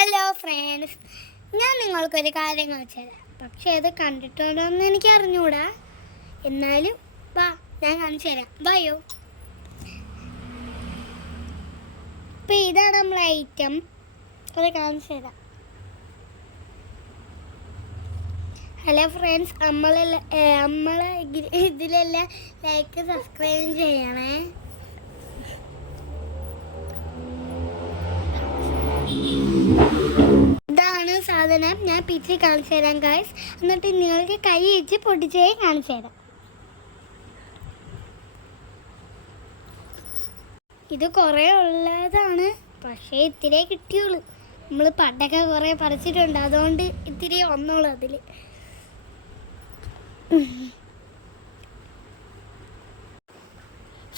Hello friends, ഞാൻ നിങ്ങൾക്കൊരു കാര്യം കാണിച്ചു തരാം. പക്ഷേ അത് കണ്ടിട്ടുണ്ടോ എന്ന് എനിക്ക് അറിഞ്ഞൂടാ. എന്നാലും വാ, ഞാൻ കാണിച്ചു തരാം. വായോ. ഇപ്പം ഇതാണ് നമ്മളെ ഐറ്റം. അത് കാണിച്ചു തരാം. ഹലോ ഫ്രണ്ട്സ്, നമ്മളെ ഇതിലെല്ലാം ലൈക്ക് സബ്സ്ക്രൈബ് ചെയ്യണേ. ഇതാണ് സാധനം. ഞാൻ പിച്ചി കാണിച്ചു തരാം ഗൈസ്. എന്നിട്ട് നിങ്ങൾക്ക് കൈ വെച്ച് പൊട്ടിച്ചേ കാണിച്ചു തരാം. ഇത് കുറേ ഉള്ളതാണ്, പക്ഷേ ഇത്തിരി കിട്ടിയുള്ളൂ. നമ്മൾ പണ്ടൊക്കെ കുറേ പറിച്ചിട്ടുണ്ട്, അതുകൊണ്ട് ഇത്തിരി വന്നോളൂ അതിൽ.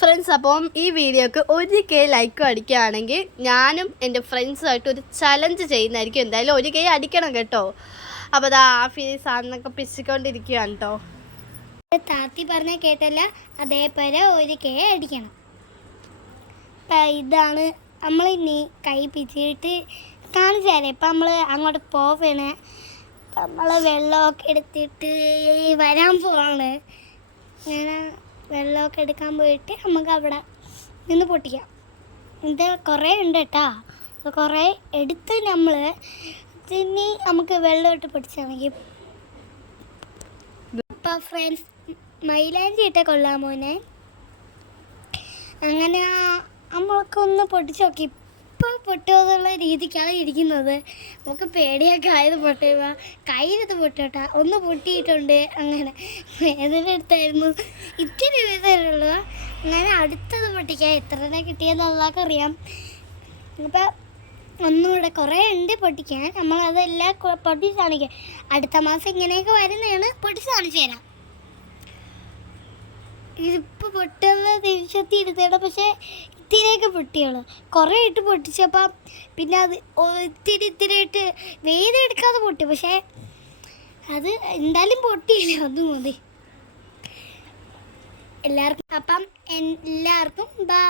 ഫ്രണ്ട്സ്, അപ്പം ഈ വീഡിയോക്ക് 1K ലൈക്കും അടിക്കുകയാണെങ്കിൽ ഞാനും എൻ്റെ ഫ്രണ്ട്സുമായിട്ട് ഒരു ചലഞ്ച് ചെയ്യുന്നതായിരിക്കും. എന്തായാലും 1K അടിക്കണം കേട്ടോ. അപ്പോൾ അതാ ആഫീസ് അന്നൊക്കെ പിച്ചിക്കൊണ്ടിരിക്കുകയാണ് കേട്ടോ. താത്തി പറഞ്ഞ കേട്ടല്ല, അതേപോലെ 1K അടിക്കണം. അപ്പം ഇതാണ് നമ്മൾ ഇനി കൈ പിച്ചിട്ട് കാണിച്ചു തരാം. ഇപ്പം നമ്മൾ അങ്ങോട്ട് പോവണേ. നമ്മൾ വെള്ളമൊക്കെ എടുത്തിട്ട് വരാൻ പോവാണ്. ഇങ്ങനെ വെള്ളമൊക്കെ എടുക്കാൻ പോയിട്ട് നമുക്ക് അവിടെ നിന്ന് പൊട്ടിക്കാം. ഇത് കുറേ ഉണ്ട് കേട്ടോ. അത് കുറേ എടുത്ത് നമ്മൾ ഇനി നമുക്ക് വെള്ളമിട്ട് പൊട്ടിച്ചാണെങ്കിൽ. അപ്പം ഫ്രണ്ട്സ്, മൈലാഞ്ചി ഇട്ട കൊള്ളാൻ മോനെ. അങ്ങനെ നമ്മളൊക്കെ പൊട്ടിച്ച് നോക്കി. ഇപ്പോൾ പൊട്ടുമെന്നുള്ള രീതിക്കാണ് ഇരിക്കുന്നത്. നമുക്ക് പേടിയൊക്കെ ആയത് പൊട്ടുക. കയ്യിലത് പൊട്ടോട്ടാ ഒന്ന് പൊട്ടിയിട്ടുണ്ട്. അങ്ങനെ വേദന എടുത്തായിരുന്നു. ഇത്തിരി വേദനയുള്ളൂ. അങ്ങനെ അടുത്തത് പൊട്ടിക്കാം. എത്ര കിട്ടിയെന്ന് അള്ളാഹ്ക്ക് അറിയാം. അപ്പം ഒന്നുകൂടെ കുറേ ഉണ്ട് പൊട്ടിക്കാൻ. നമ്മളതെല്ലാം പൊട്ടിച്ച് കാണിക്കാം. അടുത്ത മാസം ഇങ്ങനെയൊക്കെ വരുന്നതാണ്. പൊട്ടിച്ച് കാണിച്ചു തരാം. ഇതിപ്പോൾ പൊട്ടുന്നത് തിരിച്ചെത്തി എടുത്തേടാ. പക്ഷേ ഇത്തിരിയൊക്കെ പൊട്ടിയുള്ളൂ. കുറേ ഇട്ട് പൊട്ടിച്ചപ്പം പിന്നെ അത് ഇത്തിരിയായിട്ട് വേദന എടുക്കാതെ പൊട്ടി. പക്ഷേ അത് എന്തായാലും പൊട്ടിയില്ല. അത് മതി എല്ലാവർക്കും. അപ്പം എല്ലാവർക്കും ബൈ.